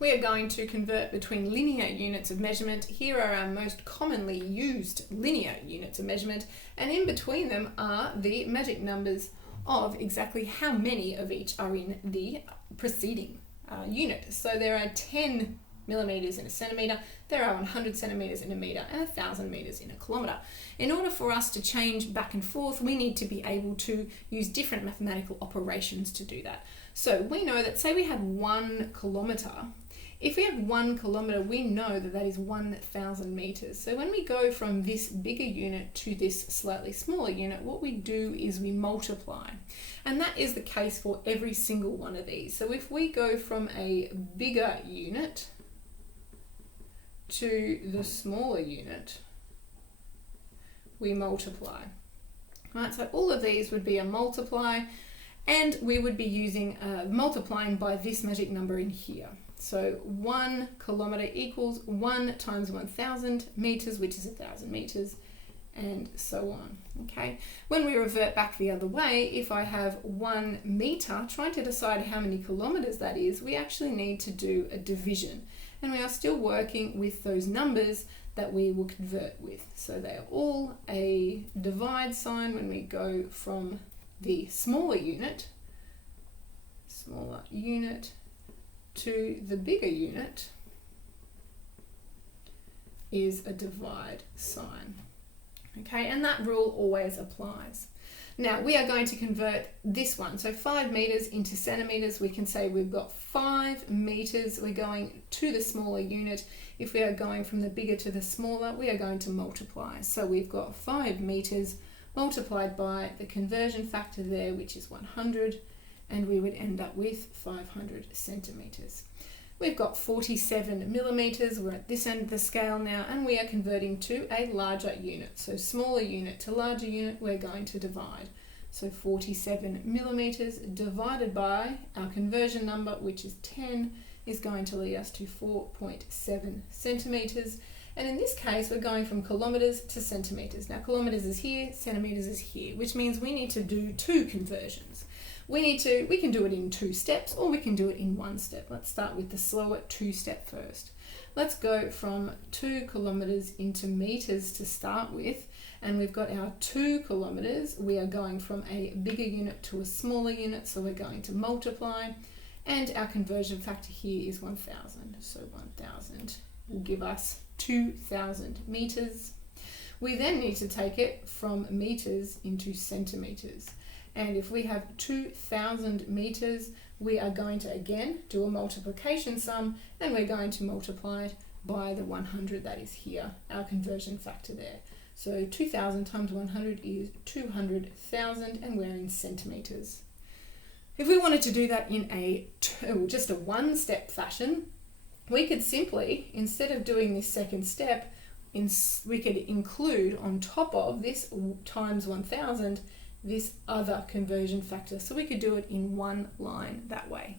We are going to convert between linear units of measurement. Here are our most commonly used linear units of measurement, and in between them are the magic numbers of exactly how many of each are in the preceding unit. So there are 10 millimeters in a centimeter, there are 100 centimeters in a meter, and 1,000 meters in a kilometer. In order for us to change back and forth, we need to be able to use different mathematical operations to do that. So we know that, say we had 1 kilometer. If we have 1 kilometer, we know that that is 1,000 meters. So when we go from this bigger unit to this slightly smaller unit, what we do is we multiply. And that is the case for every single one of these. So if we go from a bigger unit to the smaller unit, we multiply. Right, so all of these would be a multiply, and we would be using multiplying by this magic number in here. So 1 kilometer equals 1 times 1,000 meters, which is 1,000 meters, and so on. Okay. When we revert back the other way, if I have 1 meter, trying to decide how many kilometers that is, we actually need to do a division. And we are still working with those numbers that we will convert with. So they are all a divide sign when we go from the smaller unit to the bigger unit is a divide sign. Okay, and that rule always applies. Now we are going to convert this one. So 5 meters into centimeters, we can say we've got 5 meters. We're going to the smaller unit. If we are going from the bigger to the smaller, we are going to multiply. So we've got 5 meters multiplied by the conversion factor there, which is 100, and we would end up with 500 centimeters. We've got 47 millimeters. We're at this end of the scale now, and we are converting to a larger unit. So smaller unit to larger unit, we're going to divide. So 47 millimeters divided by our conversion number, which is 10, is going to lead us to 4.7 centimeters. And in this case, we're going from kilometers to centimeters. Now, kilometers is here, centimeters is here, which means we need to do 2 conversions. We can do it in 2 steps, or we can do it in 1 step. Let's start with the slower 2-step first. Let's go from 2 kilometers into meters to start with, and we've got our 2 kilometers. We are going from a bigger unit to a smaller unit, so we're going to multiply, and our conversion factor here is 1,000. So 1,000 will give us 2,000 meters. We then need to take it from meters into centimeters. And if we have 2,000 meters, we are going to again do a multiplication sum, and we're going to multiply it by the 100 that is here, our conversion factor there. So 2,000 times 100 is 200,000, and we're in centimeters. If we wanted to do that in just a 1-step fashion, we could simply, instead of doing this second step, we could include on top of this times 1,000 this other conversion factor. So we could do it in one line that way.